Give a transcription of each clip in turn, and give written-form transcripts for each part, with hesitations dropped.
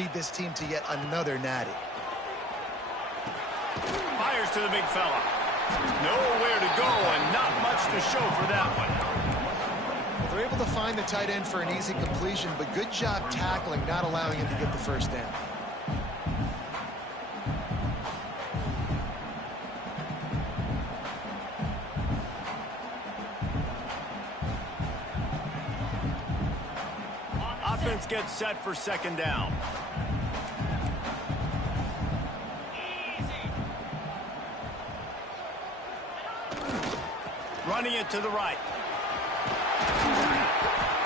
lead this team to yet another natty. Fires to the big fella. Nowhere to go and not much to show for that one. They're able to find the tight end for an easy completion, but good job tackling, not allowing him to get the first down. Offense gets set for second down. Running it to the right.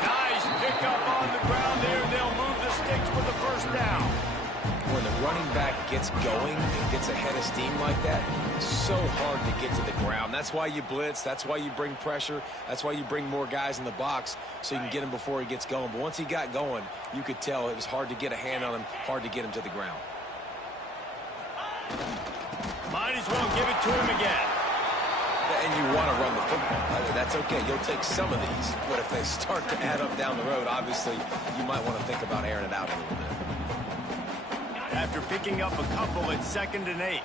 Nice pickup on the ground there. They'll move the sticks with the first down. When the running back gets going and gets ahead of steam like that, it's so hard to get to the ground. That's why you blitz. That's why you bring pressure. That's why you bring more guys in the box so you can get him before he gets going. But once he got going, you could tell it was hard to get a hand on him, hard to get him to the ground. Might as well give it to him again. And you want to run the football. That's okay. You'll take some of these. But if they start to add up down the road, obviously, you might want to think about airing it out a little bit. After picking up a couple, it's 2nd and 8.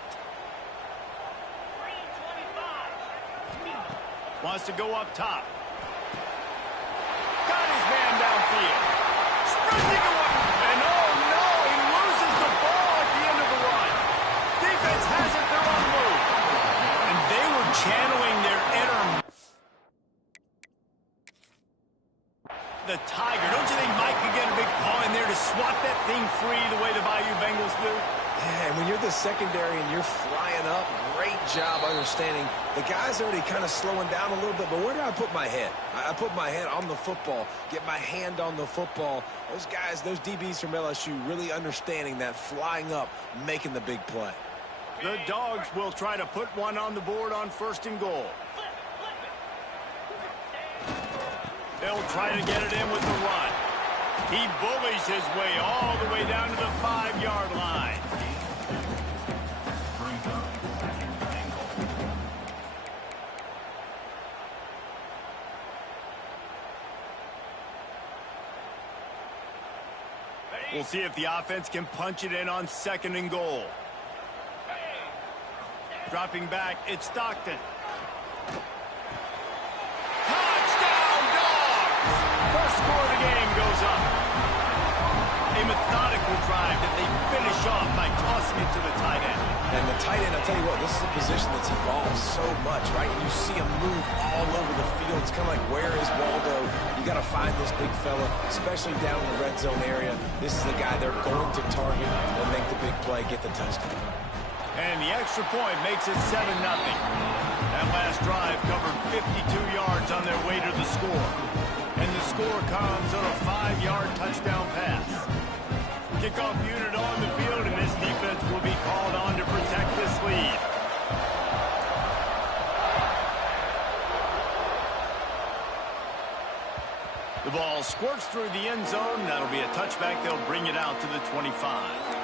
Wants to go up top. Got his man downfield. Sprinting away. And oh no, he loses the ball at the end of the run. Defense has it their own move. And they were channeling their inner... The Tiger. Don't you think Mike could get a big paw in there to swat that thing free the way the Bayou Bengals do? Yeah, and when you're the secondary and you're flying up, great job understanding. The guy's already kind of slowing down a little bit, but where do I put my head? I put my head on the football, get my hand on the football. Those guys, those DBs from LSU really understanding that flying up, making the big play. The Dogs will try to put one on the board on 1st and goal. They'll try to get it in with the run. He bullies his way all the way down to the 5-yard line. We'll see if the offense can punch it in on 2nd and goal. Dropping back, it's Stockton. First score of the game goes up. A methodical drive that they finish off by tossing it to the tight end. And the tight end, I'll tell you what, this is a position that's evolved so much, right? And you see him move all over the field. It's kind of like, where is Waldo? You got to find this big fella, especially down in the red zone area. This is the guy they're going to target and make the big play, get the touchdown. And the extra point makes it 7-0. That last drive covered 52 yards on their way to the score. And the score comes on a 5-yard touchdown pass. Kickoff unit on the field, and this defense will be called on to protect this lead. The ball squirts through the end zone. That'll be a touchback. They'll bring it out to the 25.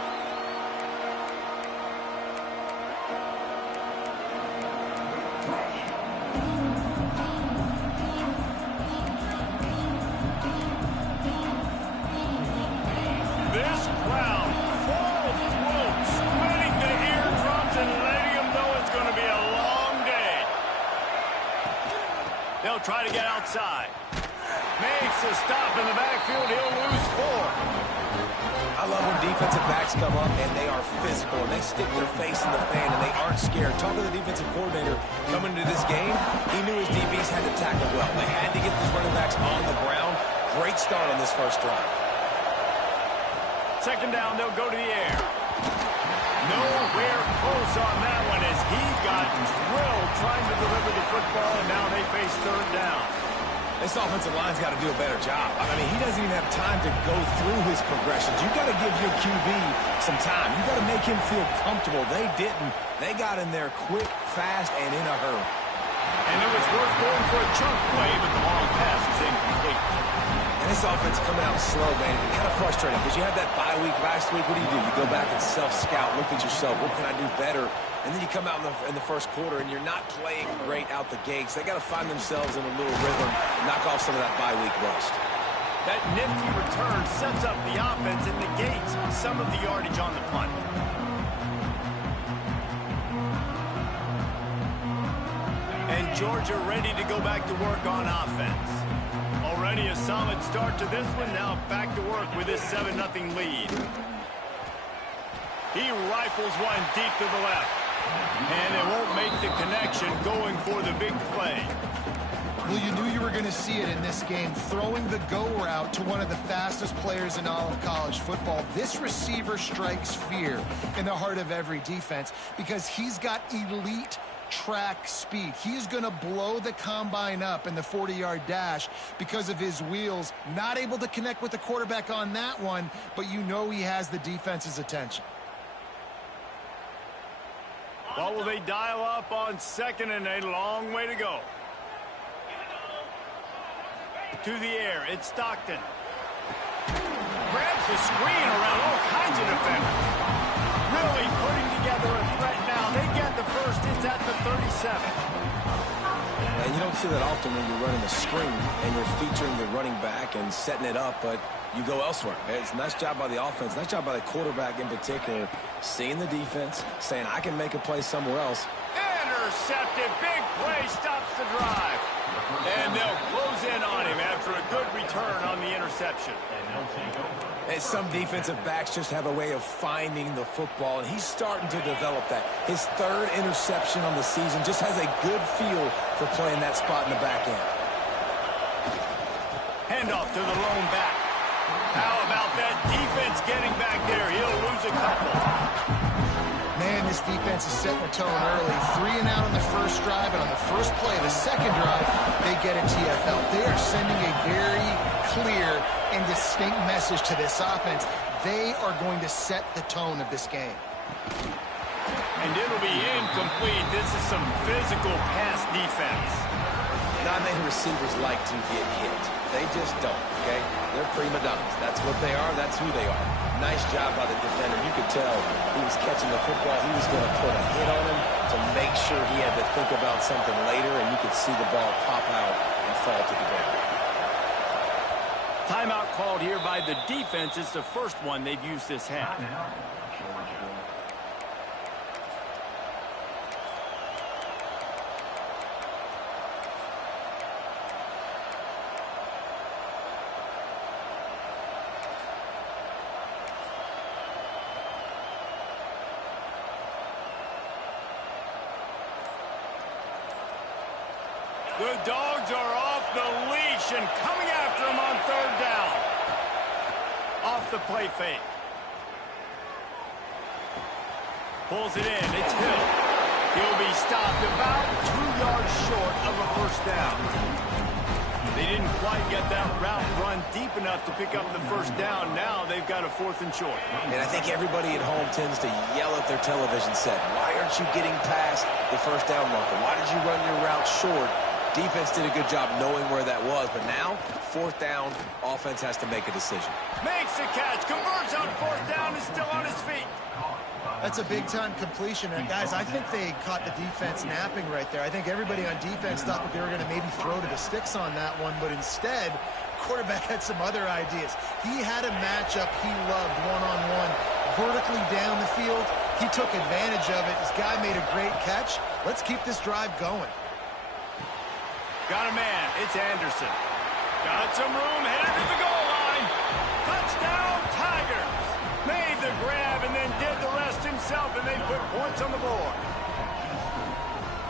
Try to get outside. Makes a stop in the backfield. He'll lose 4. I love when defensive backs come up and they are physical and they stick their face in the fan and they aren't scared. Talking to the defensive coordinator coming into this game, he knew his DBs had to tackle well. They had to get these running backs on the ground. Great start on this first drive. 2nd down, they'll go to the air. Nowhere close on that one as he got drilled trying to deliver the football, and now they face 3rd down. This offensive line's got to do a better job. I mean, he doesn't even have time to go through his progressions. You got to give your QB some time. You got to make him feel comfortable. They didn't. They got in there quick, fast, and in a hurry. And it was worth going for a chunk play, but the long pass is incomplete. And this offense coming out slow, man. It's kind of frustrating because you had that bye week last week. What do? You go back and self-scout, look at yourself. What can I do better? And then you come out in the first quarter, and you're not playing great out the gates. They got to find themselves in a little rhythm, knock off some of that bye week rust. That nifty return sets up the offense and negates some of the yardage on the punt. And Georgia ready to go back to work on offense. Already a solid start to this one. Now back to work with this 7-0 lead. He rifles one deep to the left. And it won't make the connection going for the big play. Well, you knew you were going to see it in this game. Throwing the go route to one of the fastest players in all of college football. This receiver strikes fear in the heart of every defense because he's got elite track speed. He's going to blow the combine up in the 40-yard dash because of his wheels. Not able to connect with the quarterback on that one, but you know he has the defense's attention. What will they dial up on 2nd and a long way to go? To the air, it's Stockton. Grabs the screen around all kinds of defenders. Really putting together a threat now. They get the first. It's at the 37. And you don't see that often when you're running a screen and you're featuring the running back and setting it up, but you go elsewhere. It's a nice job by the offense, nice job by the quarterback in particular, seeing the defense, saying, I can make a play somewhere else. Intercepted. Big play stops the drive. And they'll close in on him after a good return on the interception. And some defensive backs just have a way of finding the football, and he's starting to develop that. His 3rd interception on the season, just has a good feel for playing that spot in the back end. Handoff to the lone back. How about that defense getting back there? He'll lose a couple. Man, this defense is setting the tone early. 3 and out on the first drive, and on the first play of the second drive, they get a TFL. They are sending a very clear and distinct message to this offense. They are going to set the tone of this game. And it'll be incomplete. This is some physical pass defense. Not many receivers like to get hit. They just don't, okay? They're prima donnas. That's what they are. That's who they are. Nice job by the defender. You could tell he was catching the football. He was going to put a hit on him to make sure he had to think about something later, and you could see the ball pop out and fall to the ground. Timeout called here by the defense. It's the first one they've used this half. The Dogs are off the leash and coming after him on 3rd down. Off the play fake. Pulls it in. It's Hill. He'll be stopped about 2 yards short of a first down. They didn't quite get that route run deep enough to pick up the first down. Now they've got a 4th and short. And I think everybody at home tends to yell at their television set. Why aren't you getting past the first down marker? Why did you run your route short? Defense did a good job knowing where that was, but now, 4th down, offense has to make a decision. Makes the catch, converts on 4th down, is still on his feet. That's a big-time completion. And, guys, I think they caught the defense napping right there. I think everybody on defense thought that they were going to maybe throw to the sticks on that one, but instead, quarterback had some other ideas. He had a matchup he loved one-on-one, vertically down the field. He took advantage of it. This guy made a great catch. Let's keep this drive going. Got a man. It's Anderson. Got some room. Headed to the goal line. Touchdown, Tigers. Made the grab and then did the rest himself, and they put points on the board.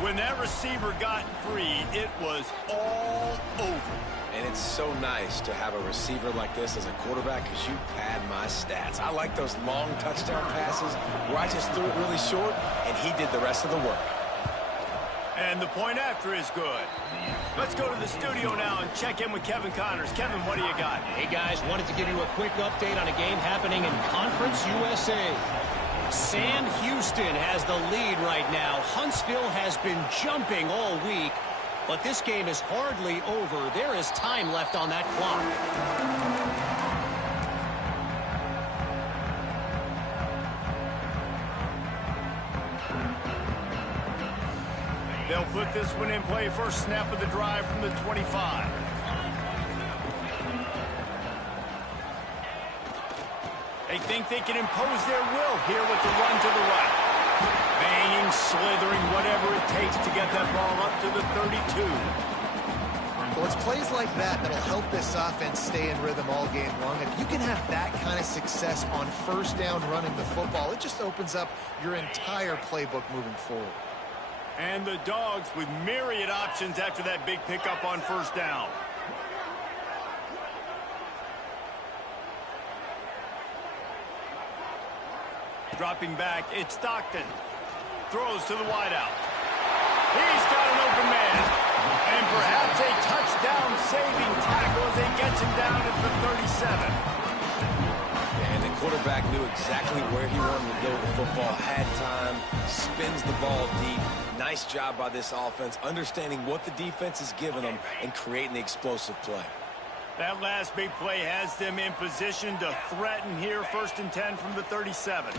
When that receiver got free, it was all over. And it's so nice to have a receiver like this as a quarterback because you pad my stats. I like those long touchdown passes where I just threw it really short, and he did the rest of the work. And the point after is good. Let's go to the studio now and check in with Kevin Connors. Kevin, what do you got? Hey, guys, wanted to give you a quick update on a game happening in Conference USA. Sam Houston has the lead right now. Huntsville has been jumping all week, but this game is hardly over. There is time left on that clock. They'll put this one in play. First snap of the drive from the 25. think they can impose their will here with the run to the right. Banging, slithering, whatever it takes to get that ball up to the 32. Well, it's plays like that that'll help this offense stay in rhythm all game long. If you can have that kind of success on first down running the football, it just opens up your entire playbook moving forward. And the Dogs with myriad options after that big pickup on first down. Dropping back, it's Stockton. Throws to the wideout. He's got an open man. And perhaps a touchdown-saving tackle as he gets him down at the 37. And the quarterback knew exactly where he wanted to go with the football, had time, spins the ball deep. Nice job by this offense, understanding what the defense is giving them and creating the explosive play. That last big play has them in position to threaten here, 1st and 10 from the 37.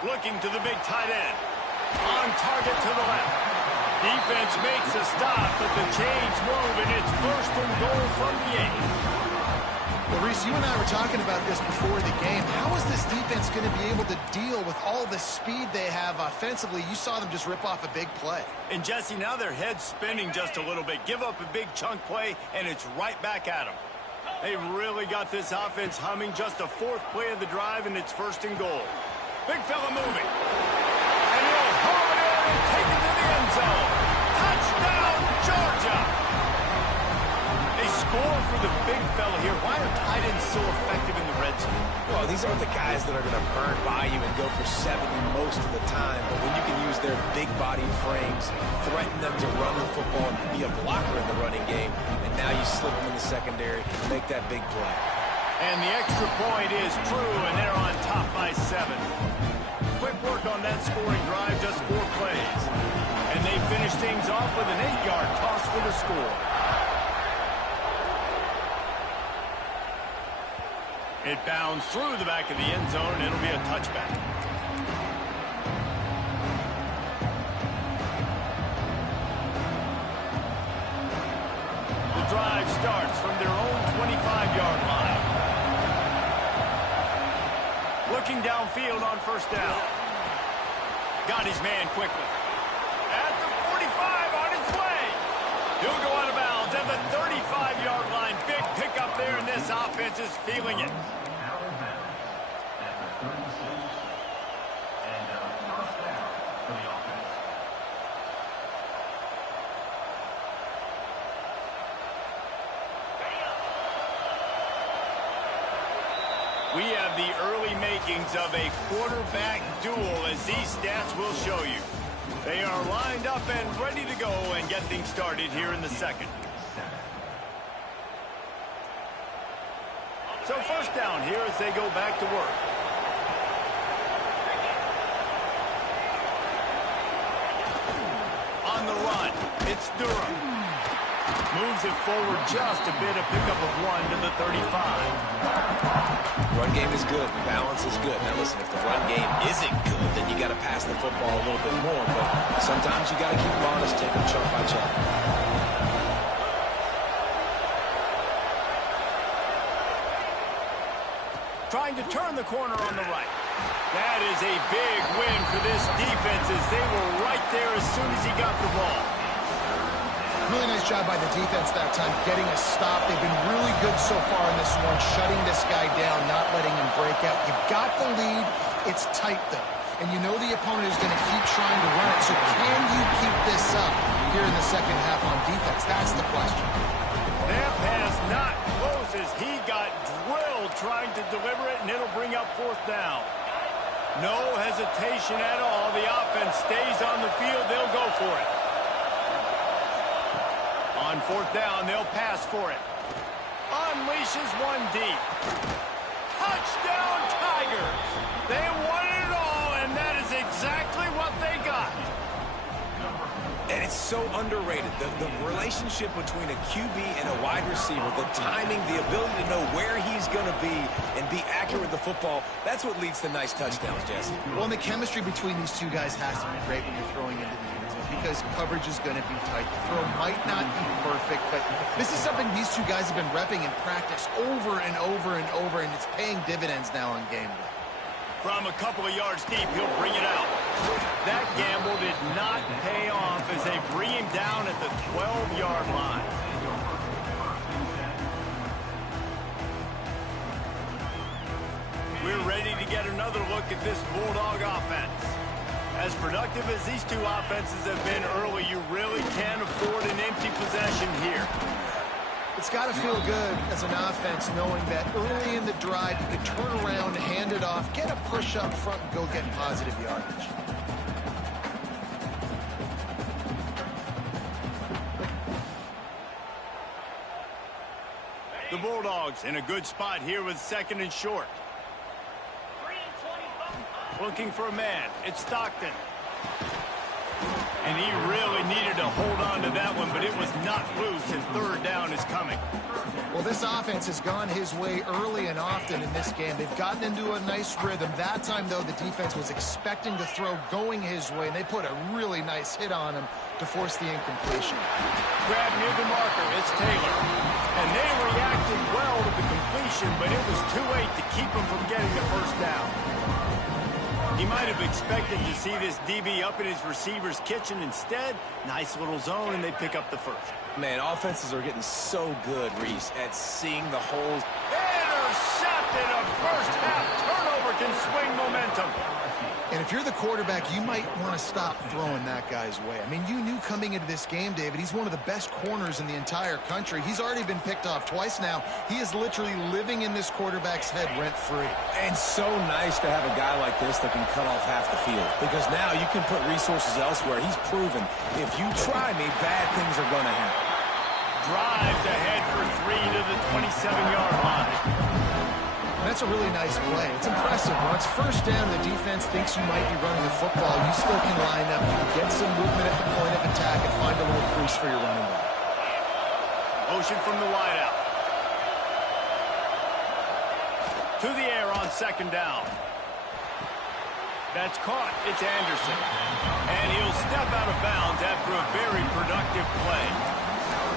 Looking to the big tight end. On target to the left. Defense makes a stop, but the chains move, and it's 1st and goal from the 8. Well, Reese, you and I were talking about this before the game. How is this defense going to be able to deal with all the speed they have offensively? You saw them just rip off a big play. And, Jesse, now their head's spinning just a little bit. Give up a big chunk play, and it's right back at them. They've really got this offense humming. Just a 4th play of the drive, and it's 1st and goal. Big fella moving. And he'll haul it in and take it to the end zone. Touchdown, Georgia! A score for the big fella here. Why are tight ends so effective in the red zone? Well, these aren't the guys that are going to burn by you and go for 70 most of the time. But when you can use their big body frames, threaten them to run the football and be a blocker in the running game, and now you slip them in the secondary and make that big play. And the extra point is true, and they're on top by 7. Quick work on that scoring drive, just 4 plays. And they finish things off with an 8-yard toss for the score. It bounds through the back of the end zone, and it'll be a touchback. The drive starts from their own 25-yard line. Looking downfield on first down. Got his man quickly. At the 45 on his way. He'll go out of bounds at the 35-yard line. Big pickup there, and this offense is feeling it. We have the early makings of a quarterback duel, as these stats will show you. They are lined up and ready to go and get things started here in the second. So first down here as they go back to work. On the run, it's Durham. Moves it forward just a bit, a pickup of 1 to the 35. Run game is good. Balance is good. Now listen, if the run game isn't good, then you got to pass the football a little bit more. But sometimes you got to keep them honest, take them chunk by chunk. Trying to turn the corner on the right. That is a big win for this defense, as they were right there as soon as he got the ball. Really nice job by the defense that time, getting a stop. They've been really good so far in this one, shutting this guy down, not letting him break out. You've got the lead. It's tight, though. And you know the opponent is going to keep trying to run it. So can you keep this up here in the second half on defense? That's the question. That pass not close as he got drilled trying to deliver it, and it'll bring up 4th down. No hesitation at all. The offense stays on the field. They'll go for it. On 4th down, they'll pass for it. Unleashes one deep. Touchdown, Tigers! They won it all, and that is exactly what they got. And it's so underrated. The relationship between a QB and a wide receiver, the timing, the ability to know where he's going to be and be accurate with the football, that's what leads to nice touchdowns, Jesse. Well, and the chemistry between these two guys has to be great when you're throwing into the end zone. because coverage is going to be tight. The throw might not be perfect, but this is something these two guys have been repping in practice over and over and over, and it's paying dividends now on game day. From a couple of yards deep, he'll bring it out. That gamble did not pay off as they bring him down at the 12-yard line. We're ready to get another look at this Bulldog offense. As productive as these two offenses have been early, you really can't afford an empty possession here. It's got to feel good as an offense knowing that early in the drive you can turn around, hand it off, get a push up front, and go get positive yardage. The Bulldogs in a good spot here with 2nd and short. Looking for a man. It's Stockton. And he really needed to hold on to that one, but it was not loose, and 3rd down is coming. Well, this offense has gone his way early and often in this game. They've gotten into a nice rhythm. That time, though, the defense was expecting the throw going his way, and they put a really nice hit on him to force the incompletion. Grab near the marker. It's Taylor. And they reacted well to the completion, but it was too late to keep him from getting the 1st down. He might have expected to see this DB up in his receiver's kitchen. Instead, nice little zone, and they pick up the 1st. Man, offenses are getting so good, Reese, at seeing the holes. Intercepted. A first-half turnover can swing momentum. And if you're the quarterback, you might want to stop throwing that guy's way. I mean, you knew coming into this game, David, he's one of the best corners in the entire country. He's already been picked off twice now. He is literally living in this quarterback's head rent-free. And so nice to have a guy like this that can cut off half the field. Because now you can put resources elsewhere. He's proven, if you try me, bad things are going to happen. Drives ahead for 3 to the 27-yard line. That's a really nice play. It's impressive. Once 1st down, the defense thinks you might be running the football. You still can line up, you can get some movement at the point of attack, and find a little crease for your running back. Motion from the wideout. To the air on 2nd down. That's caught. It's Anderson. And he'll step out of bounds after a very productive play.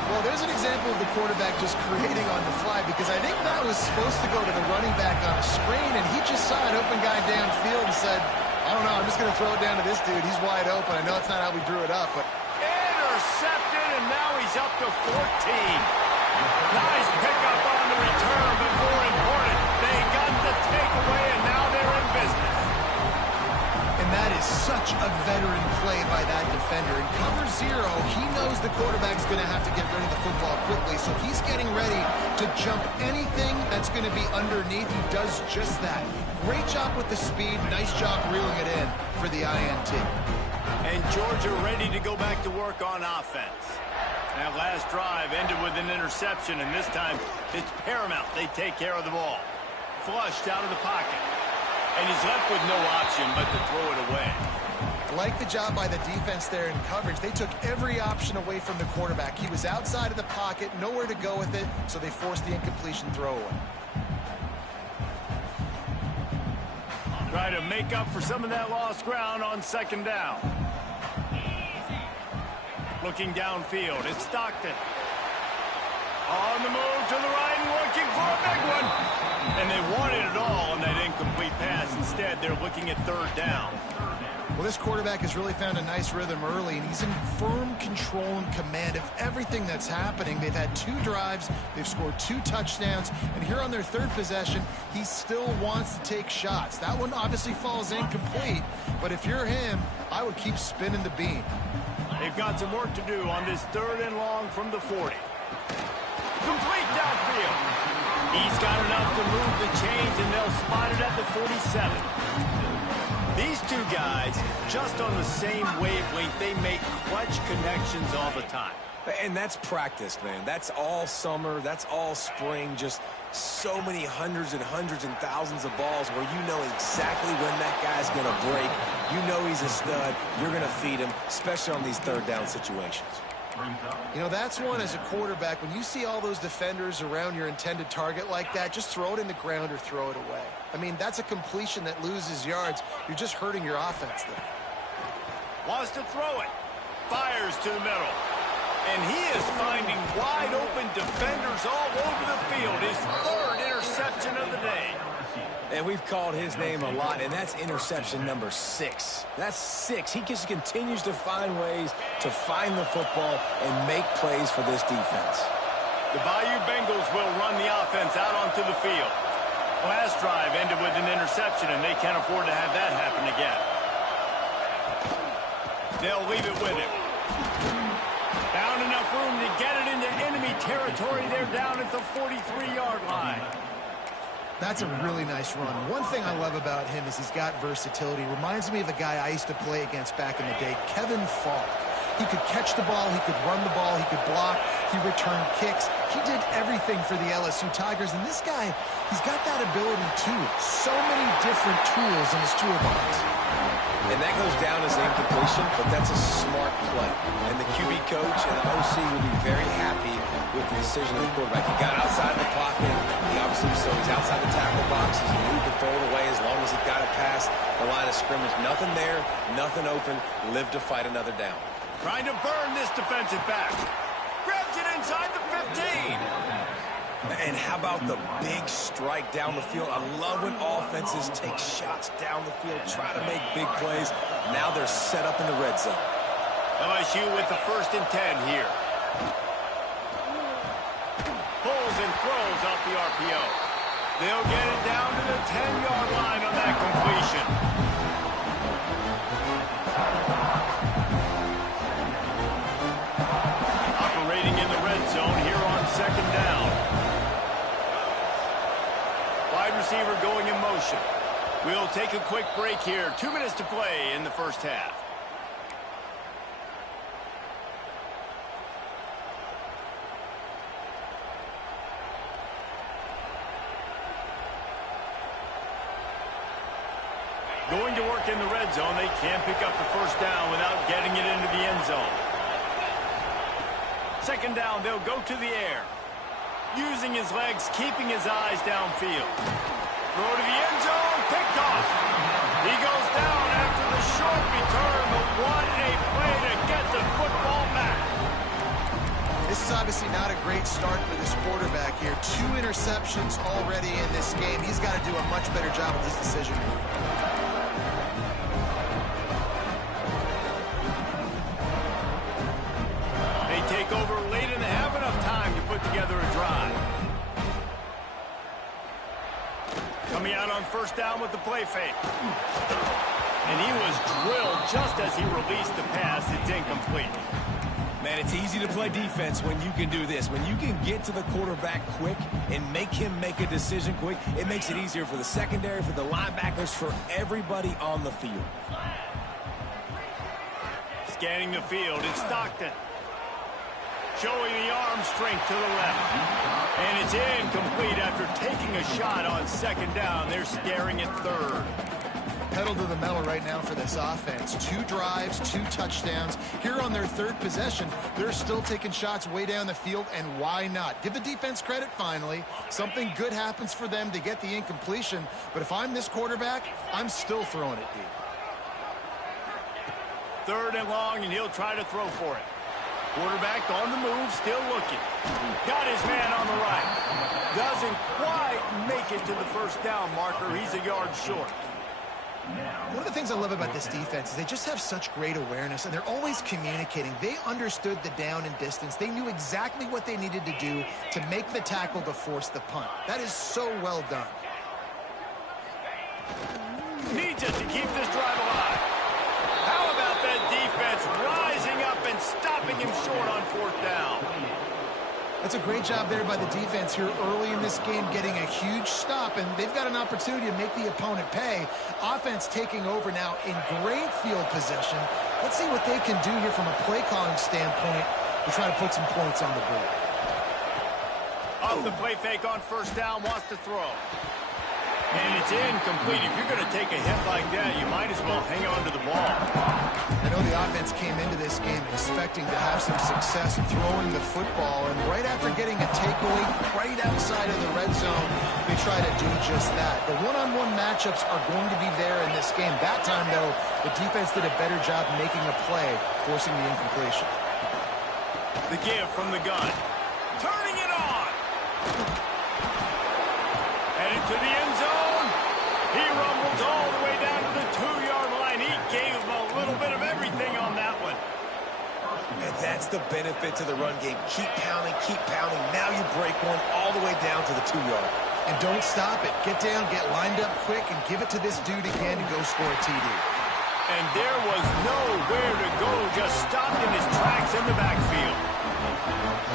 Well, there's an example of the quarterback just creating on the fly, because I think that was supposed to go to the running back on a screen, and he just saw an open guy downfield and said, I don't know, I'm just going to throw it down to this dude. He's wide open. I know it's not how we drew it up, but... Intercepted, and now he's up to 14. Nice pickup on the return, but more important, they got the takeaway, and now they're in business. And that is such a veteran play by that defender. In cover 0, he knows the quarterback's going to have to get rid of the football quickly, so he's getting ready to jump anything that's going to be underneath. He does just that. Great job with the speed. Nice job reeling it in for the INT. And Georgia ready to go back to work on offense. That last drive ended with an interception, and this time it's paramount they take care of the ball. Flushed out of the pocket. And he's left with no option but to throw it away. Like the job by the defense there in coverage. They took every option away from the quarterback. He was outside of the pocket, nowhere to go with it, so they forced the incompletion throwaway. Try to make up for some of that lost ground on 2nd down. Looking downfield, it's Stockton. On the move to the right and looking for a big one. And they wanted it all on that incomplete pass. Instead, they're looking at 3rd down. Well, this quarterback has really found a nice rhythm early, and he's in firm control and command of everything that's happening. They've had 2 drives, they've scored 2 touchdowns, and here on their 3rd possession, he still wants to take shots. That one obviously falls incomplete, but if you're him, I would keep spinning the beam. They've got some work to do on this 3rd and long from the 40. Complete downfield. He's got enough to move the chains, and they'll spot it at the 47. These two guys, just on the same wavelength, they make clutch connections all the time. And that's practice, man. That's all summer. That's all spring. Just so many hundreds and thousands of balls where you know exactly when that guy's going to break. You know he's a stud. You're going to feed him, especially on these 3rd down situations. You know, that's one as a quarterback. When you see all those defenders around your intended target like that, just throw it in the ground or throw it away. I mean, that's a completion that loses yards. You're just hurting your offense there. Wants to throw it. Fires to the middle. And he is finding wide open defenders all over the field. His third interception of the day. And we've called his name a lot, and that's interception number 6. That's 6. He just continues to find ways to find the football and make plays for this defense. The Bayou Bengals will run the offense out onto the field. Last drive ended with an interception, and they can't afford to have that happen again. They'll leave it with him. Found enough room to get it into enemy territory. They're down at the 43-yard line. That's a really nice run. One thing I love about him is he's got versatility. Reminds me of a guy I used to play against back in the day, Kevin Falk. He could catch the ball, he could run the ball, he could block, he returned kicks. He did everything for the LSU Tigers, and this guy, he's got that ability too. So many different tools in his toolbox. And that goes down as an incompletion, but that's a smart play. And the QB coach and the OC will be very happy with the decision of the quarterback. He got outside the pocket. He obviously, so he's outside the tackle box. He can throw it away as long as he got it past the line of scrimmage. Nothing there, nothing open. Live to fight another down. Trying to burn this defensive back. Grabs it inside the 15. And how about the big strike down the field? I love when offenses take shots down the field, try to make big plays. Now they're set up in the red zone. LSU with the 1st and 10 here. Pulls and throws off the RPO. They'll get it down to the 10-yard line on that completion. Operating in the red zone here on 2nd down. Wide receiver going in motion. We'll take a quick break here. 2 minutes to play in the first half. Going to work in the red zone. They can't pick up the 1st down without getting it into the end zone. 2nd down, they'll go to the air. Using his legs, keeping his eyes downfield. Throw to the end zone, picked off. He goes down after the short return, but what a play to get the football back. This is obviously not a great start for this quarterback here. 2 interceptions already in this game. He's got to do a much better job with his decision. They take over late and they have enough time to put together a drive. Coming out on 1st down with the play fake. And he was drilled just as he released the pass. It's incomplete. Man, it's easy to play defense when you can do this. When you can get to the quarterback quick and make him make a decision quick, it makes it easier for the secondary, for the linebackers, for everybody on the field. Scanning the field, it's Stockton. Showing the arm strength to the left. And it's incomplete after taking a shot on 2nd down. They're staring at 3rd. Pedal to the metal right now for this offense. 2 drives, 2 touchdowns. Here on their 3rd possession, they're still taking shots way down the field, and why not? Give the defense credit finally. Something good happens for them to get the incompletion, but if I'm this quarterback, I'm still throwing it deep. 3rd and long, and he'll try to throw for it. Quarterback on the move, still looking. Got his man on the right. Doesn't quite make it to the 1st down marker. He's a yard short. One of the things I love about this defense is they just have such great awareness, and they're always communicating. They understood the down and distance. They knew exactly what they needed to do to make the tackle to force the punt. That is so well done. Needs it to keep this drive alive. How about that defense rising up and stopping him short on 4th down? That's a great job there by the defense here early in this game, getting a huge stop, and they've got an opportunity to make the opponent pay. Offense taking over now in great field possession. Let's see what they can do here from a play calling standpoint to try to put some points on the board. Off the play fake on 1st down, wants to throw. And it's incomplete. If you're going to take a hit like that, you might as well hang on to the ball. And know the offense came into this game expecting to have some success throwing the football, and right after getting a takeaway right outside of the red zone, they try to do just that. The one-on-one matchups are going to be there in this game. That time, though, the defense did a better job making a play, forcing the incompletion. The give from the gun. Turning it on. Headed to the end zone. He rumbles all the way down to the 2-yard line. He gave him a little bit of everything on that one. And that's the benefit to the run game. Keep pounding, keep pounding. Now you break one all the way down to the 2-yard. And don't stop it. Get down, get lined up quick, and give it to this dude again and go score a TD. And there was nowhere to go. Just stopped in his tracks in the backfield.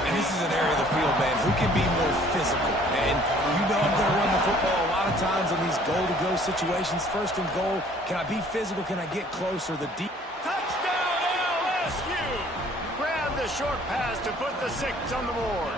And this is an area of the field, man, who can be more physical. And you know I'm going to run the football a lot of times in these goal-to-go situations. First and goal, can I be physical? Can I get closer? The deep. Touchdown LSU! Grab the short pass to put the 6 on the board.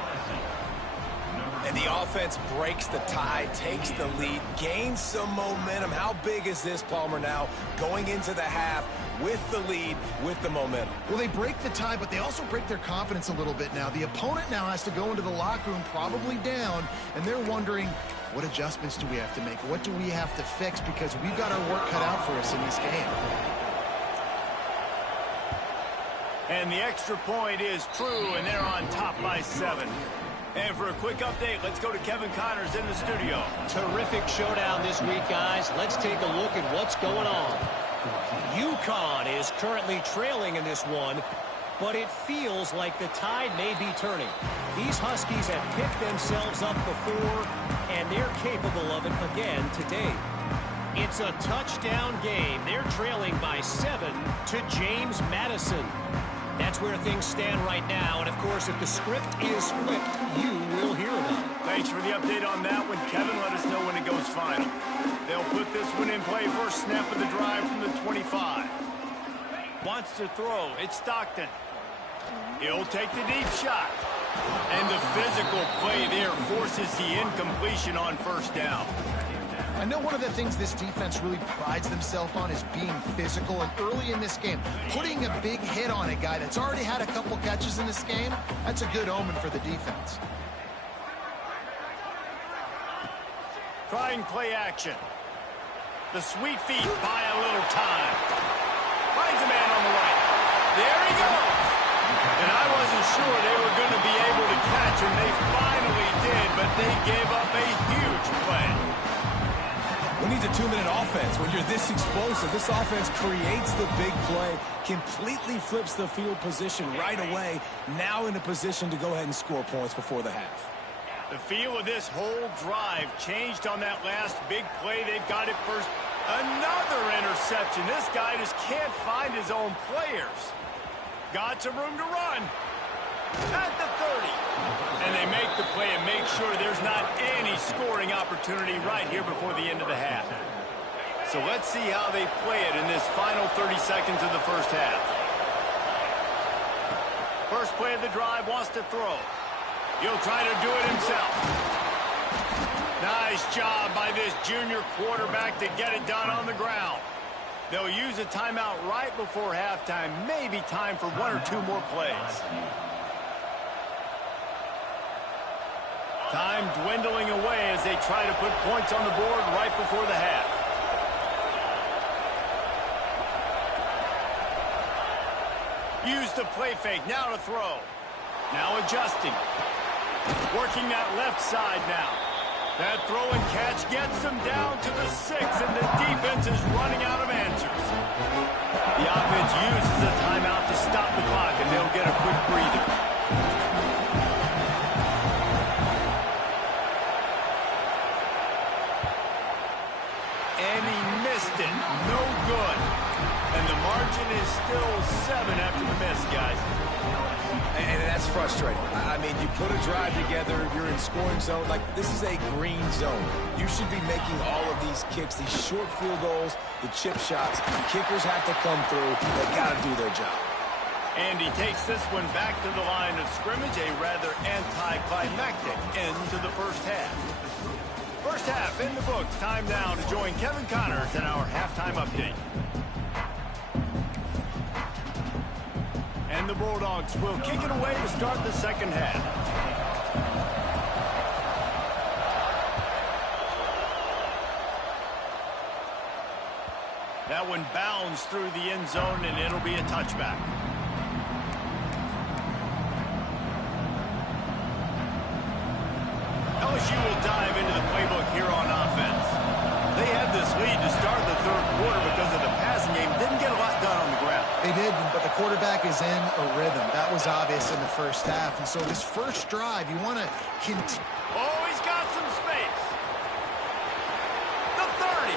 And the offense breaks the tie, takes the lead, gains some momentum. How big is this, Palmer, now going into the half with the lead, with the momentum? Well, they break the tie, but they also break their confidence a little bit now. The opponent now has to go into the locker room probably down, and they're wondering, what adjustments do we have to make? What do we have to fix? Because we've got our work cut out for us in this game. And the extra point is true, and they're on top by 7. And for a quick update, let's go to Kevin Connors in the studio. Terrific showdown this week, guys. Let's take a look at what's going on. UConn is currently trailing in this one, but it feels like the tide may be turning. These Huskies have picked themselves up before, and they're capable of it again today. It's a touchdown game. They're trailing by 7 to James Madison. That's where things stand right now, and of course, if the script is flipped, you will hear them. Thanks for the update on that one, Kevin. Let us know when it goes final. They'll put this one in play. First snap of the drive from the 25. Wants to throw. It's Stockton. He'll take the deep shot. And the physical play there forces the incompletion on first down. I know one of the things this defense really prides themselves on is being physical, and early in this game, putting a big hit on a guy that's already had a couple catches in this game, that's a good omen for the defense. Trying play action. The sweet feet buy a little time. Finds a man on the right. There he goes. And I wasn't sure they were going to be able to catch him. They finally did, but they gave up a huge play. Who needs a 2-minute offense when you're this explosive? This offense creates the big play, completely flips the field position right away, now in a position to go ahead and score points before the half. The feel of this whole drive changed on that last big play. They've got it first. Another interception. This guy just can't find his own players. Got some room to run. At the 30. And they make the play and make sure there's not any scoring opportunity right here before the end of the half. So let's see how they play it in this final 30 seconds of the first half. First play of the drive, wants to throw. He'll try to do it himself. Nice job by this junior quarterback to get it done on the ground. They'll use a timeout right before halftime. Maybe time for 1 or 2 more plays. Time dwindling away as they try to put points on the board right before the half. Use the play fake. Now to throw. Now adjusting. Working that left side now. That throw and catch gets them down to the 6, and the defense is running out of answers. The offense uses a timeout to stop the clock, and they'll get a quick breather. And he missed it. No good. And the margin is still 7 after the miss, guys. And that's frustrating. I mean, you put a drive together, you're in scoring zone. Like, this is a green zone. You should be making all of these kicks, these short field goals, the chip shots. The kickers have to come through. They've got to do their job. And he takes this one back to the line of scrimmage, a rather anticlimactic end to the first half. First half in the books. Time now to join Kevin Connors in our halftime update. the Bulldogs will kick it away to start the second half. That one bounds through the end zone, and it'll be a touchback. LSU will dive into the playbook here on offense. They had this lead to start the third quarter because of the passing game. Didn't get a lot done on the ground. They did, but the quarterback is in a rhythm. That was obvious in the first half. And so this first drive, you want to continue. Oh, he's got some space. The 30.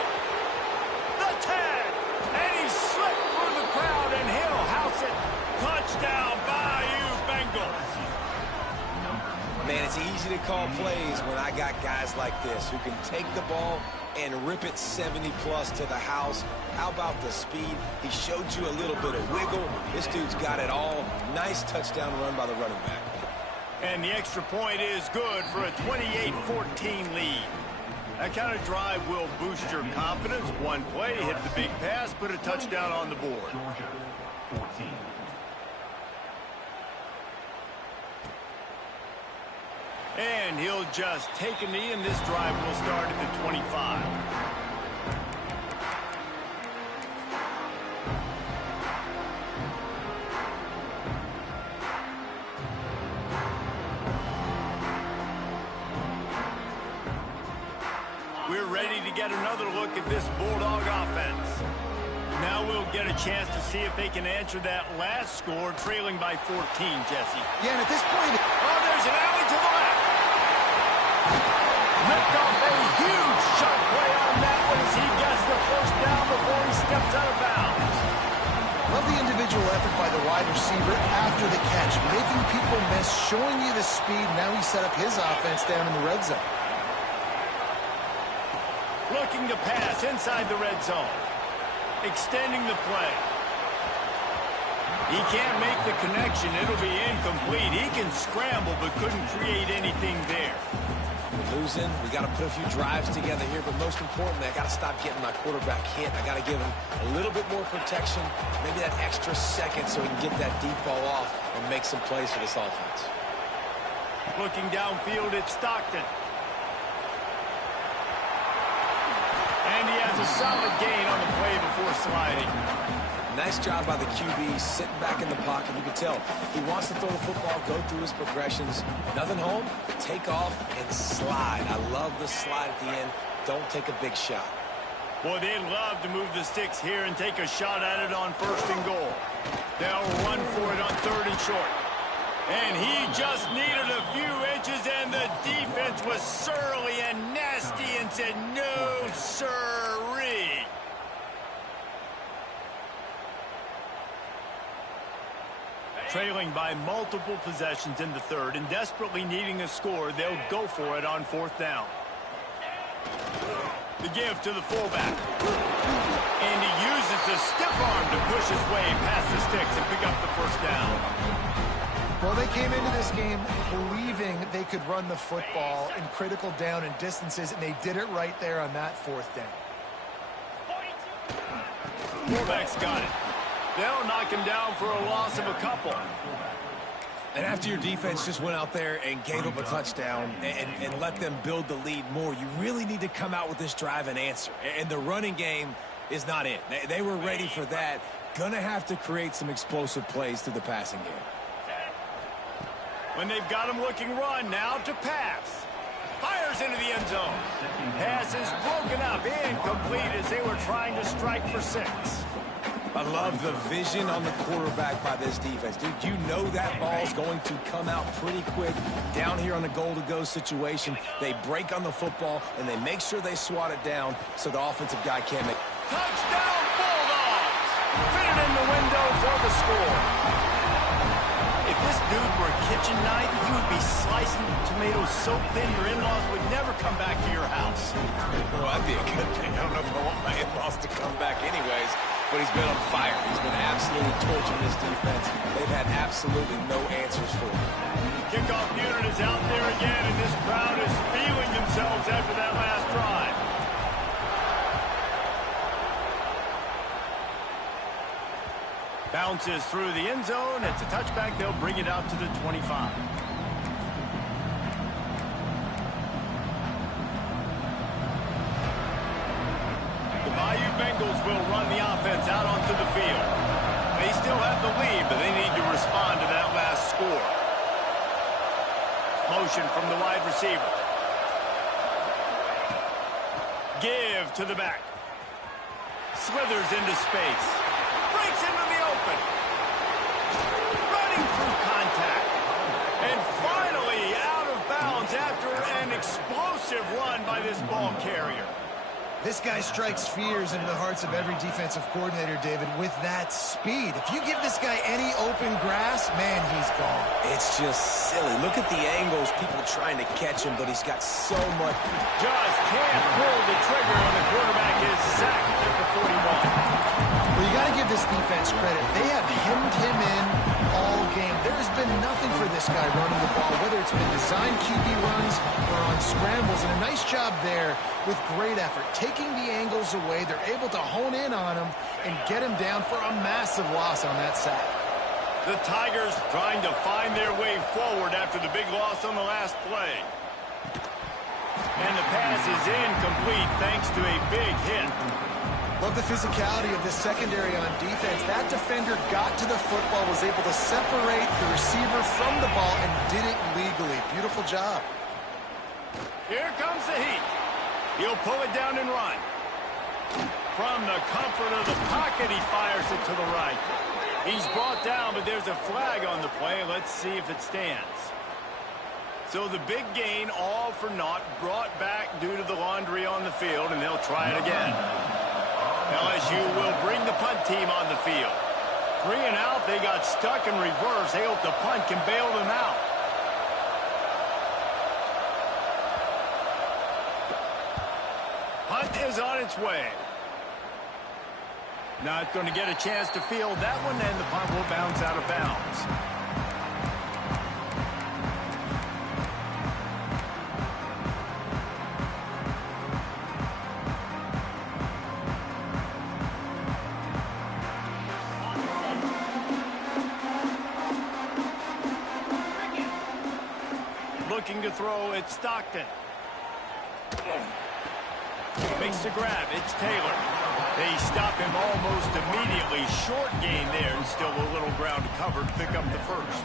The 10. And he slipped through the crowd, and he'll house it. Touchdown, Bayou Bengals. Man, it's easy to call plays when I got guys like this who can take the ball and rip it 70-plus to the house. How about the speed? He showed you a little bit of wiggle. This dude's got it all. Nice touchdown run by the running back. And the extra point is good for a 28-14 lead. That kind of drive will boost your confidence. One play, hit the big pass, put a touchdown on the board. Georgia, 14. And he'll just take a knee, and this drive will start at the 25. We're ready to get another look at this Bulldog offense. Now we'll get a chance to see if they can answer that last score, trailing by 14, Jesse. Yeah, and at this point... Oh, there's an alley to the left. Ripped off a huge shot play on that one as he gets the first down before he steps out of bounds. Love the individual effort by the wide receiver after the catch, making people miss, showing you the speed. Now he set up his offense down in the red zone. Looking to pass inside the red zone. Extending the play. He can't make the connection. It'll be incomplete. He can scramble but couldn't create anything there. We're losing. We got to put a few drives together here, but most importantly, I got to stop getting my quarterback hit. I got to give him a little bit more protection, maybe that extra second so he can get that deep ball off and make some plays for this offense. Looking downfield, it's Stockton. And he has a solid gain on the play before sliding. Nice job by the QB, sitting back in the pocket. You can tell he wants to throw the football, go through his progressions. Nothing home, take off, and slide. I love the slide at the end. Don't take a big shot. Boy, they'd love to move the sticks here and take a shot at it on 1st and goal. They'll run for it on 3rd and short. And he just needed a few inches, and the defense was surly and nasty and said, no, sirree. Trailing by multiple possessions in the 3rd and desperately needing a score, they'll go for it on 4th down. The give to the fullback. And he uses the stiff arm to push his way past the sticks and pick up the 1st down. Well, they came into this game believing they could run the football in critical down and distances, and they did it right there on that 4th down. Fullback's got it. They'll knock him down for a loss of a couple. And after your defense just went out there and gave up a touchdown and let them build the lead more, you really need to come out with this drive and answer. And the running game is not it. They were ready for that. Gonna have to create some explosive plays through the passing game. When they've got him looking run, now to pass. Fires into the end zone. Pass is broken up, incomplete as they were trying to strike for 6. I love the vision on the quarterback by this defense. Dude, you know that ball's going to come out pretty quick. Down here on the goal-to-go situation, they break on the football, and they make sure they swat it down so the offensive guy can't make... Touchdown, Bulldogs! Fitted in the window for the score. If this dude were a kitchen knife, he would be slicing tomatoes so thin your in-laws would never come back to your house. Well, that'd be a good thing. I don't know if I want my in-laws to come back anyways. But he's been on fire. He's been absolutely torching this defense. They've had absolutely no answers for him. Kickoff unit is out there again, and this crowd is feeling themselves after that last drive. Bounces through the end zone. It's a touchback. They'll bring it out to the 25. The Bayou Bengals will run the offense out onto the field. They still have the lead, but they need to respond to that last score. Motion from the wide receiver. Give to the back. Slithers into space. Breaks into the open. Running through contact. And finally out of bounds after an explosive run by this ball carrier. This guy strikes fears into the hearts of every defensive coordinator, David, with that speed. If you give this guy any open grass, man, he's gone. It's just silly. Look at the angles, people trying to catch him, but he's got so much. Just can't pull the trigger, and the quarterback is sacked at the 41. Well, you got to give this defense credit. They have hemmed him in all game. There has been nothing for this guy running the ball, whether it's been designed QB runs or on scrambles, and a nice job there with great effort. Taking the angles away, they're able to hone in on him and get him down for a massive loss on that sack. The Tigers trying to find their way forward after the big loss on the last play. And the pass is incomplete thanks to a big hit. Love the physicality of this secondary on defense. That defender got to the football, was able to separate the receiver from the ball, and did it legally. Beautiful job. Here comes the heat. He'll pull it down and run. From the comfort of the pocket, he fires it to the right. He's brought down, but there's a flag on the play. Let's see if it stands. So the big gain, all for naught, brought back due to the laundry on the field, and they'll try it again. LSU will bring the punt team on the field. 3 and out, they got stuck in reverse. They hope the punt can bail them out. Punt is on its way. Not going to get a chance to field that one, and the punt will bounce out of bounds. Looking to throw, it's Stockton. Makes the grab, it's Taylor. They stop him almost immediately. Short gain there, and still a little ground covered. Pick up the first.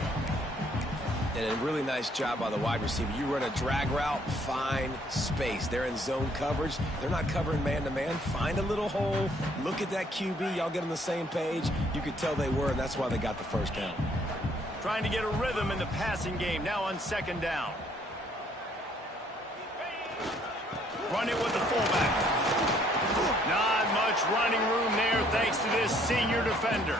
And a really nice job by the wide receiver. You run a drag route, find space. They're in zone coverage. They're not covering man-to-man. Find a little hole. Look at that QB. Y'all get on the same page. You could tell they were, and that's why they got the first down. Trying to get a rhythm in the passing game. Now on second down. Running with the fullback. Not much running room there thanks to this senior defender.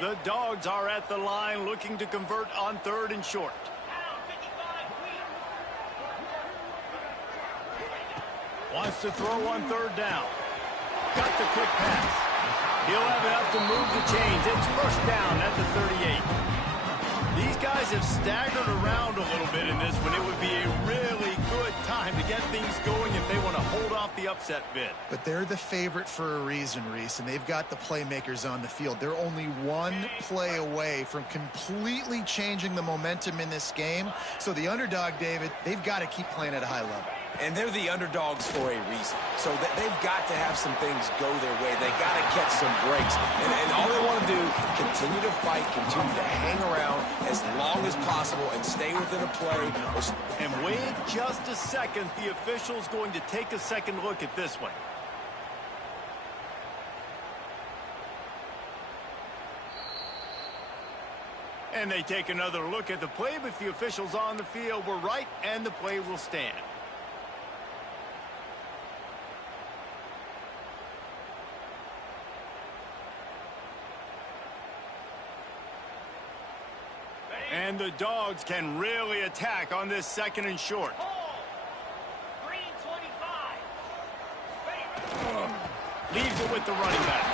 The Dogs are at the line looking to convert on 3rd and short. Wants to throw on 3rd down. Got the quick pass. He'll have enough to move the chains. It's first down at the 38. These guys have staggered around a little bit in this one. It would be a really good time to get things going if they want to hold off the upset bid. But they're the favorite for a reason, Reese, and they've got the playmakers on the field. They're only one play away from completely changing the momentum in this game. So the underdog, David, they've got to keep playing at a high level. And they're the underdogs for a reason. So they've got to have some things go their way. They got to catch some breaks. And all they want to do, continue to fight, continue to hang around as long as possible and stay within a play. And wait just a second. The official's going to take a second look at this one. And they take another look at the play, but the officials on the field were right, and the play will stand. And the Dogs can really attack on this 2nd and short. Leaves it with the running back.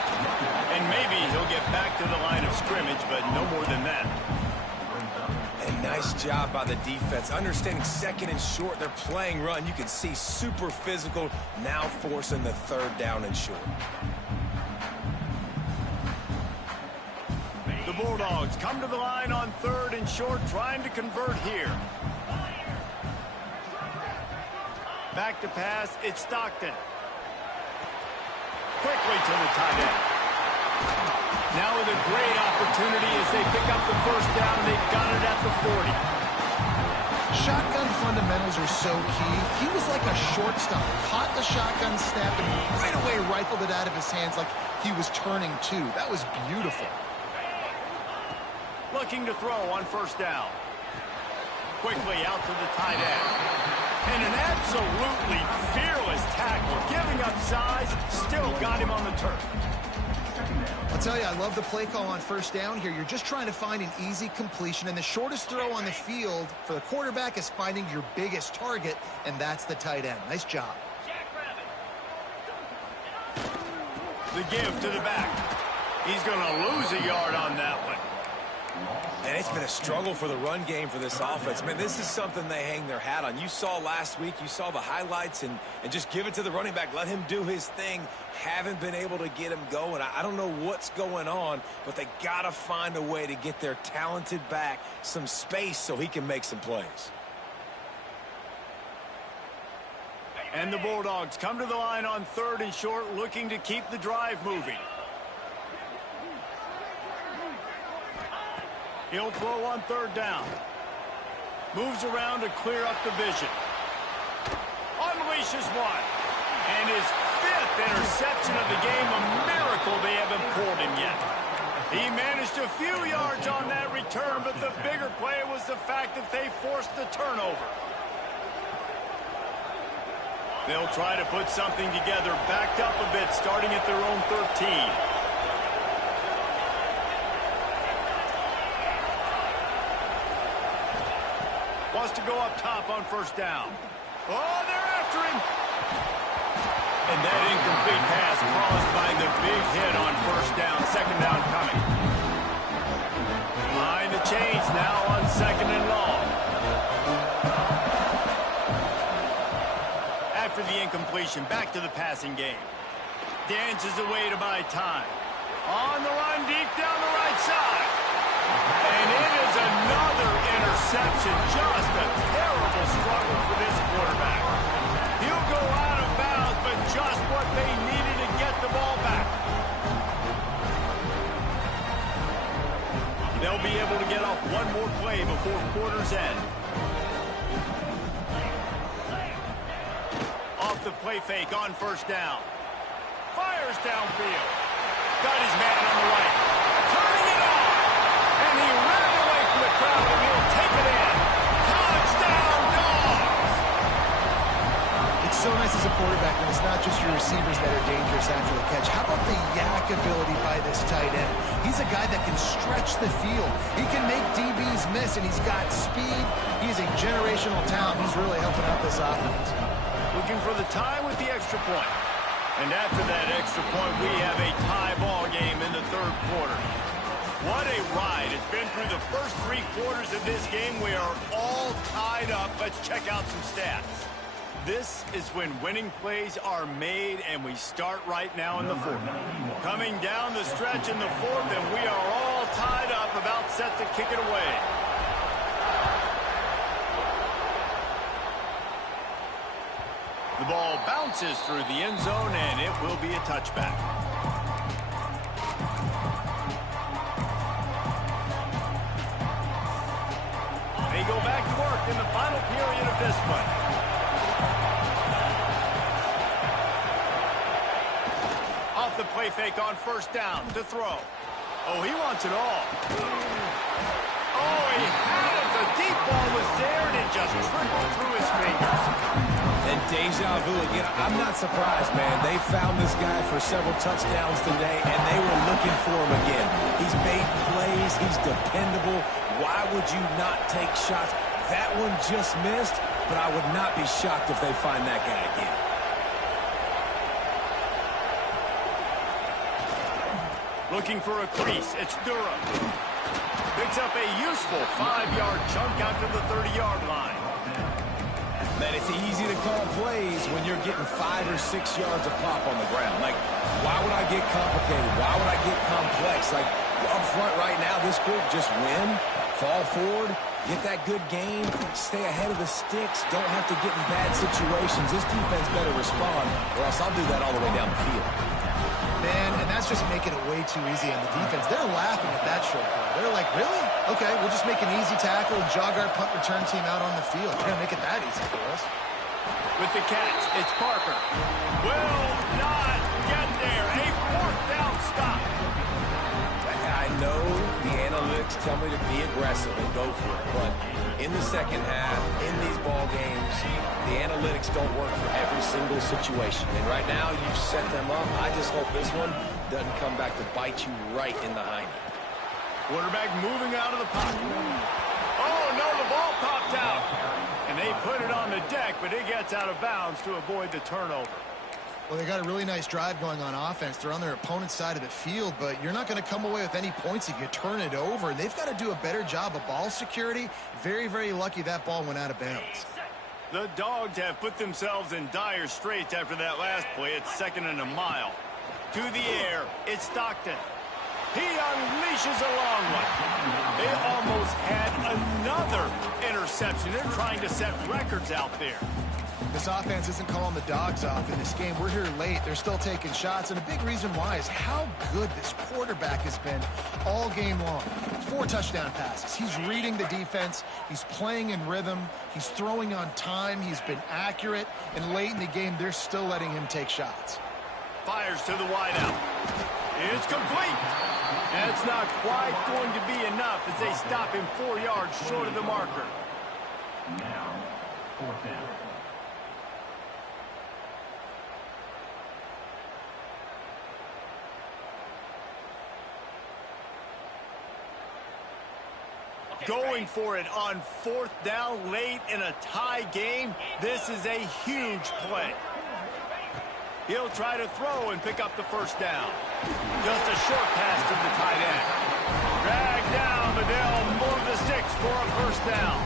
And maybe he'll get back to the line of scrimmage, but no more than that. And nice job by the defense. Understanding second and short, they're playing run. You can see super physical, now forcing the third down and short. The Bulldogs come to the line on third and short, trying to convert here. Back to pass, it's Stockton. Quickly to the tight end. Now with a great opportunity as they pick up the first down. They've got it at the 40. Shotgun fundamentals are so key. He was like a shortstop. Caught the shotgun snap and right away rifled it out of his hands like he was turning two. That was beautiful. Looking to throw on first down. Quickly out to the tight end. And an absolutely fearless tackle. Giving up size, still got him on the turf. I'll tell you, I love the play call on first down here. You're just trying to find an easy completion, and the shortest throw on the field for the quarterback is finding your biggest target, and that's the tight end. Nice job. The give to the back. He's going to lose a yard on that one. And it's been a struggle for the run game for this offense. Man, this is something they hang their hat on. You saw last week, you saw the highlights, and just give it to the running back. Let him do his thing. Haven't been able to get him going. I don't know what's going on, but they got to find a way to get their talented back some space so he can make some plays. And the Bulldogs come to the line on third and short, looking to keep the drive moving. He'll throw on third down. Moves around to clear up the vision. Unleashes one. And his fifth interception of the game. A miracle they haven't pulled him yet. He managed a few yards on that return, but the bigger play was the fact that they forced the turnover. They'll try to put something together, backed up a bit, starting at their own 13. Wants to go up top on first down. Oh, they're after him. And that incomplete pass caused by the big hit on first down. Second down coming. Behind the chains now on second and long. After the incompletion, back to the passing game. Dances away to buy time. On the run, deep down the right side. And it is another interception. Just a terrible struggle for this quarterback. He'll go out of bounds, but just what they needed to get the ball back. They'll be able to get off one more play before quarter's end. Off the play fake on first down. Fires downfield. Got his man on the right. Turning it on. And he ran away from the crowd, and he'll take it in. Touchdown, Dogs! It's so nice as a quarterback when it's not just your receivers that are dangerous after the catch. How about the yak ability by this tight end? He's a guy that can stretch the field. He can make DBs miss, and he's got speed. He's a generational talent. He's really helping out this offense. Looking for the tie with the extra point. And after that extra point, we have a tie ball game in the third quarter. What a ride. It's been through the first 3 quarters of this game. We are all tied up. Let's check out some stats. This is when winning plays are made, and we start right now in the fourth. Coming down the stretch in the fourth, and we are all tied up, about set to kick it away. The ball bounces through the end zone, and it will be a touchback. They go back to work in the final period of this one. Off the play fake on first down to throw. Oh, he wants it all. Oh, he had it. The deep ball was there, and it just trickled through his fingers. And deja vu again. I'm not surprised, man. They found this guy for several touchdowns today, and they were looking for him again. He's made plays. He's dependable. Why would you not take shots? That one just missed, but I would not be shocked if they find that guy again. Looking for a crease. It's Durham. Picks up a useful 5-yard chunk out to the 30-yard line. Man, it's easy to call plays when you're getting 5 or 6 yards of pop on the ground. Like, why would I get complicated? Why would I get complex? Like, up front right now, this group just win, fall forward, get that good gain, stay ahead of the sticks, don't have to get in bad situations. This defense better respond, or else I'll do that all the way down the field. Man, and that's just making it way too easy on the defense. They're laughing at that short play. They're like, really? Okay, we'll just make an easy tackle and jog our punt return team out on the field. We're going to make it that easy for us. With the catch, it's Parker. Will not get there. A 4th down stop. I know the analytics tell me to be aggressive and go for it, but in the second half, in these ball games, the analytics don't work for every single situation. And right now, you've set them up. I just hope this one doesn't come back to bite you right in the hiney. Quarterback moving out of the pocket. Oh, no, the ball popped out. And they put it on the deck, but it gets out of bounds to avoid the turnover. Well, they got a really nice drive going on offense. They're on their opponent's side of the field, but you're not going to come away with any points if you turn it over. And they've got to do a better job of ball security. Very, very lucky that ball went out of bounds. The Dogs have put themselves in dire straits after that last play. It's 2nd and a mile. To the air, it's Stockton. He unleashes a long one. They almost had another interception. They're trying to set records out there. This offense isn't calling the Dogs off in this game. We're here late. They're still taking shots, and a big reason why is how good this quarterback has been all game long. 4 touchdown passes. He's reading the defense. He's playing in rhythm. He's throwing on time. He's been accurate, and late in the game, they're still letting him take shots. Fires to the wideout. It's complete. That's not quite going to be enough as they stop him 4 yards short of the marker. Now, 4th down. Going for it on 4th down late in a tie game. This is a huge play. He'll try to throw and pick up the 1st down. Just a short pass to the tight end. Dragged down, but they'll move the sticks for a 1st down.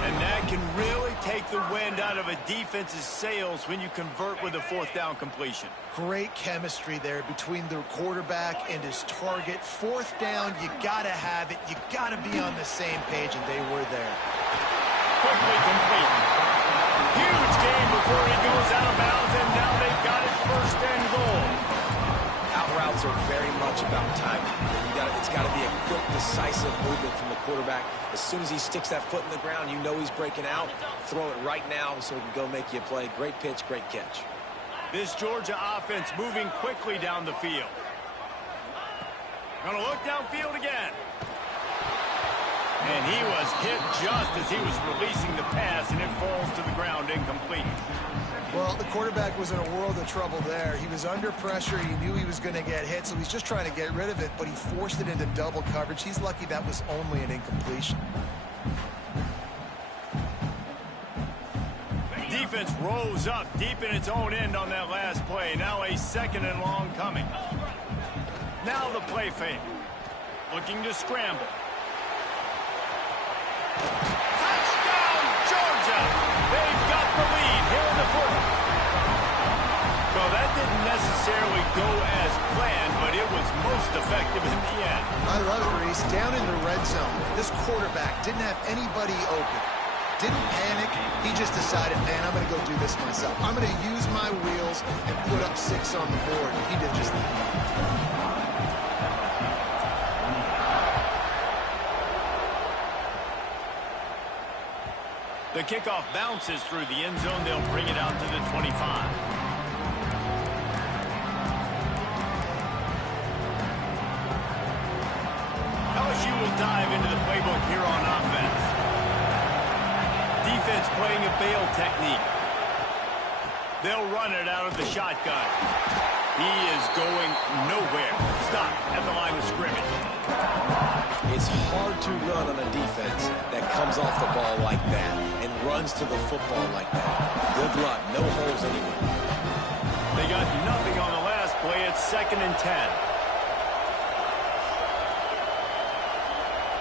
And that can really take the wind out of a defense's sails when you convert with a 4th down completion. Great chemistry there between the quarterback and his target. 4th down, you got to have it. You got to be on the same page, and they were there. Quickly complete. Huge game before he goes out of bounds, and now they've got it 1st and goal. Out routes are very much about timing. It's got to be a quick, decisive movement from the quarterback. As soon as he sticks that foot in the ground, you know he's breaking out. Throw it right now so he can go make you a play. Great pitch, great catch. This Georgia offense moving quickly down the field. Gonna look downfield again. And he was hit just as he was releasing the pass, and it falls to the ground incomplete. Well, the quarterback was in a world of trouble there. He was under pressure. He knew he was going to get hit, so he's just trying to get rid of it, but he forced it into double coverage. He's lucky that was only an incompletion. Defense rose up deep in its own end on that last play. Now a 2nd and long coming. Now the play fake. Looking to scramble. Touchdown, Georgia! They've got the lead here in the 4th. Well, that didn't necessarily go as planned, but it was most effective in the end. I love it, Reese. Down in the red zone, this quarterback didn't have anybody open. Didn't panic. He just decided, man, I'm going to go do this myself. I'm going to use my wheels and put up 6 on the board. He did just that. The kickoff bounces through the end zone. They'll bring it out to the 25. LSU will dive into the playbook here on offense. Defense playing a bail technique. They'll run it out of the shotgun. He is going nowhere. Stop at the line of scrimmage. It's hard to run on a defense that comes off the ball like that and runs to the football like that. Good luck. No holes anywhere. They got nothing on the last play. It's 2nd and 10.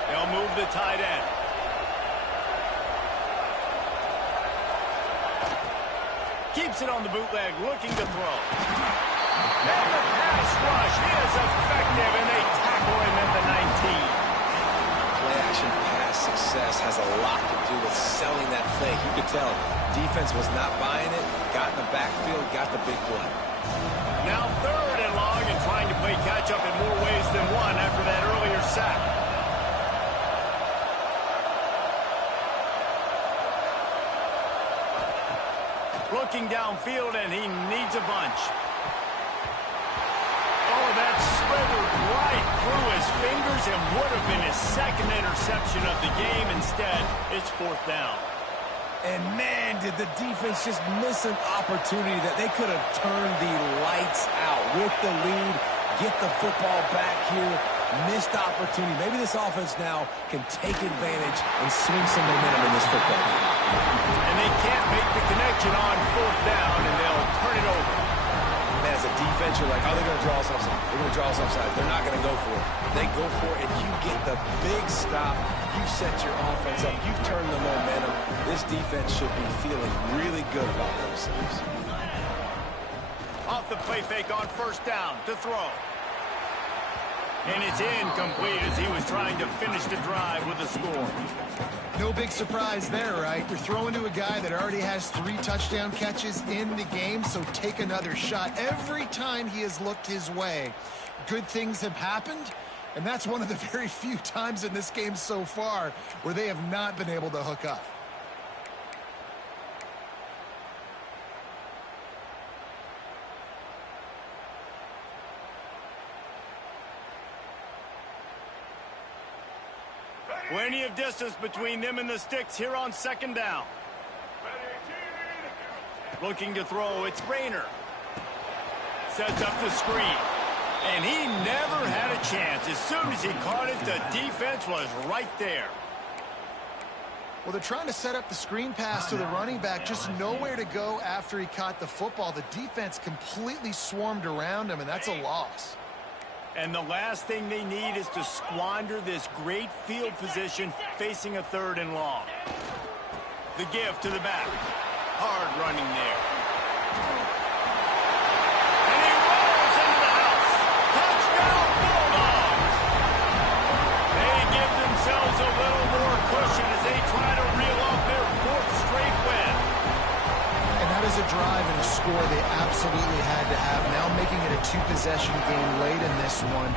They'll move the tight end. Keeps it on the bootleg, looking to throw. And the pass rush is effective, and they tackle him at the 19. Play-action pass success has a lot to do with selling that fake. You could tell defense was not buying it, got in the backfield, got the big play. Now 3rd and long, and trying to play catch-up in more ways than one after that earlier sack. Looking downfield, and he needs a bunch. Oh, that slithered right through his fingers and would have been his 2nd interception of the game. Instead, it's 4th down. And, man, did the defense just miss an opportunity that they could have turned the lights out with the lead, get the football back here. Missed opportunity. Maybe this offense now can take advantage and swing some momentum in this football game. And they can't make the connection on 4th down, and they'll turn it over. Man, as a defense, you're like, oh, they're going to draw us offside. They're going to draw us offside. They're not going to go for it. They go for it, and you get the big stop. You set your offense up. You've turned the momentum. This defense should be feeling really good about themselves. Off the play fake on 1st down to throw. And it's incomplete as he was trying to finish the drive with a score. No big surprise there, right? You're throwing to a guy that already has 3 touchdown catches in the game, so take another shot. Every time he has looked his way, good things have happened, and that's one of the very few times in this game so far where they have not been able to hook up. Plenty of distance between them and the sticks here on 2nd down. Looking to throw, it's Rayner. Sets up the screen. And he never had a chance. As soon as he caught it, the defense was right there. Well, they're trying to set up the screen pass to the running back, just nowhere to go after he caught the football. The defense completely swarmed around him, and that's a loss. And the last thing they need is to squander this great field position facing a 3rd and long. The give to the back. Hard running there. And he rolls into the house. Touchdown, Bulldogs! They give themselves a little more cushion as they try to reel off their 4th straight win. And that is a drive and a score they absolutely had to have. Now making it a 2-possession game late in this one.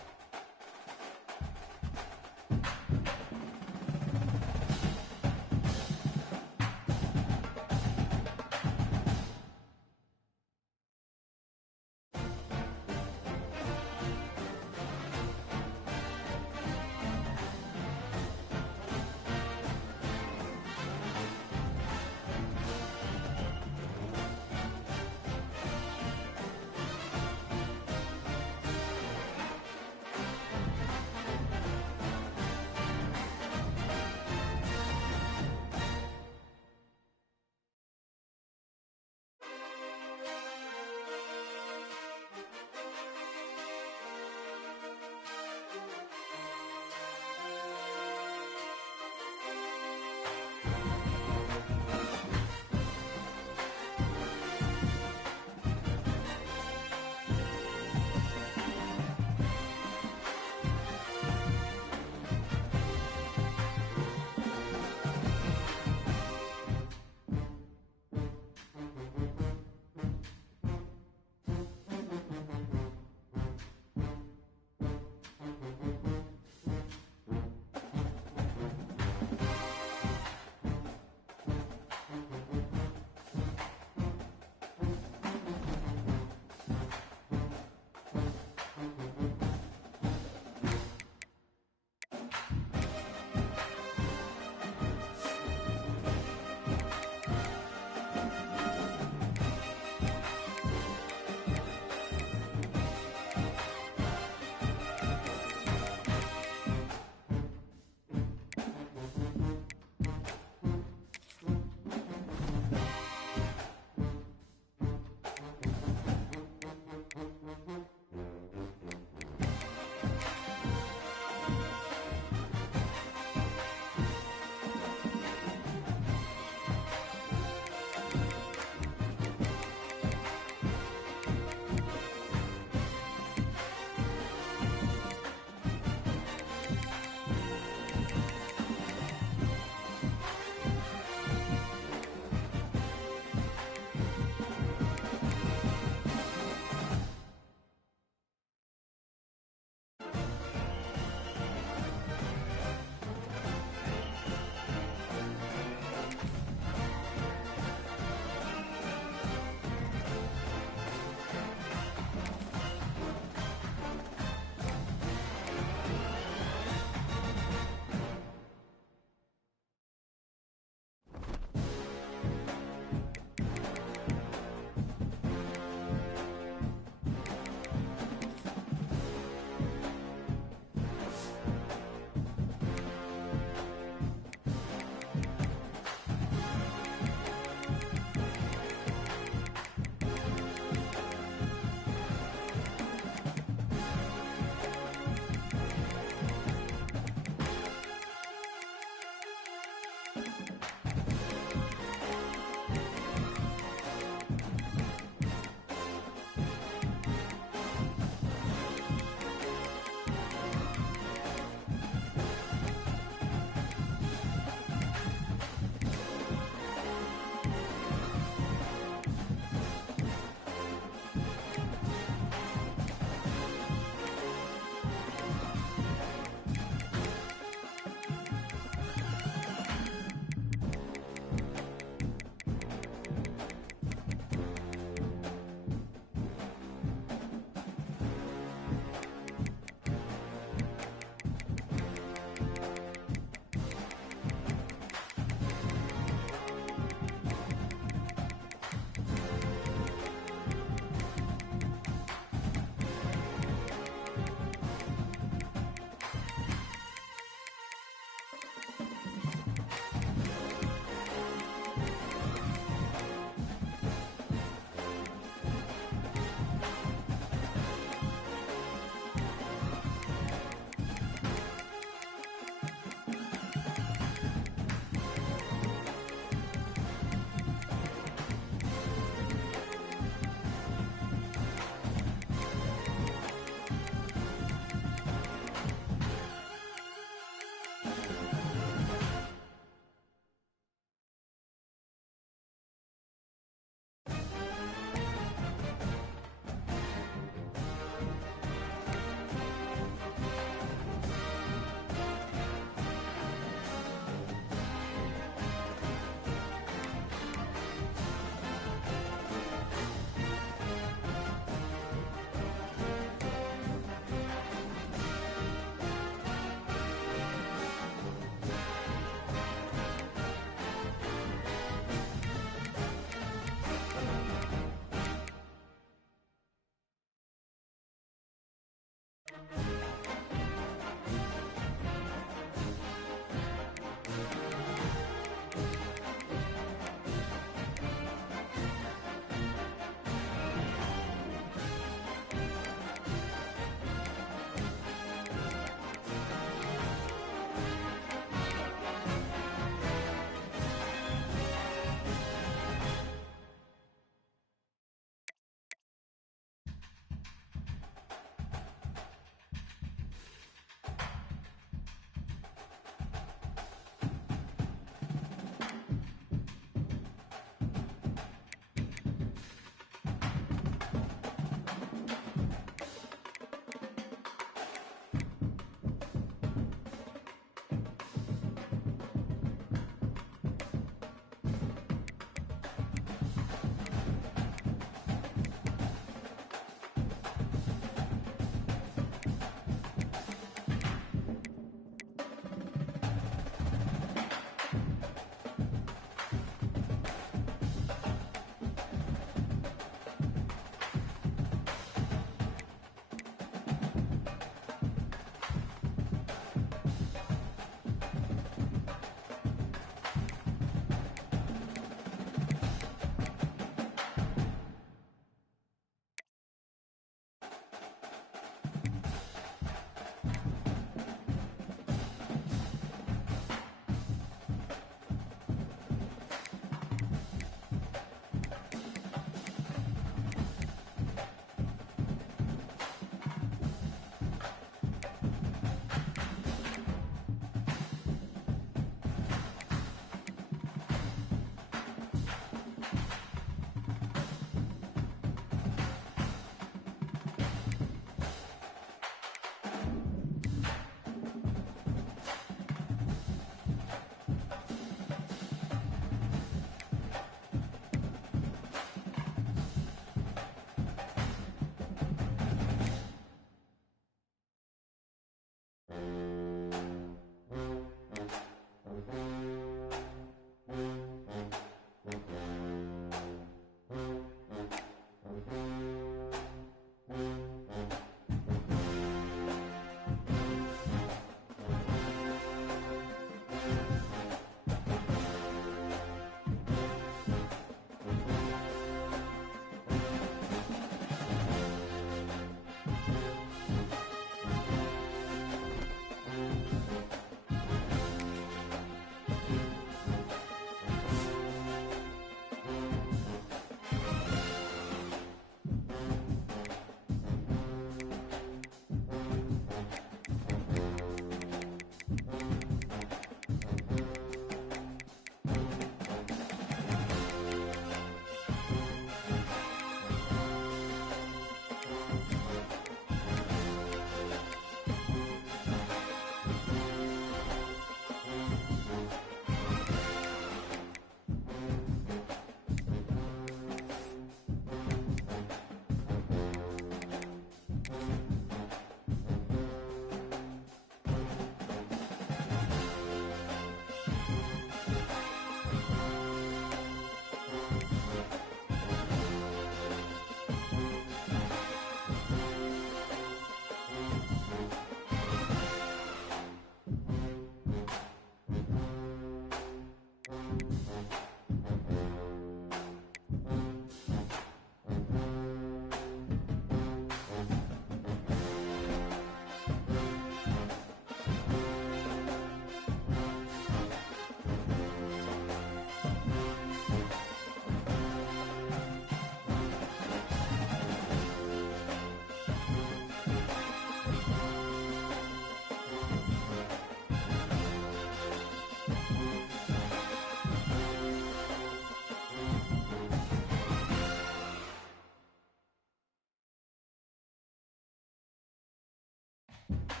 down.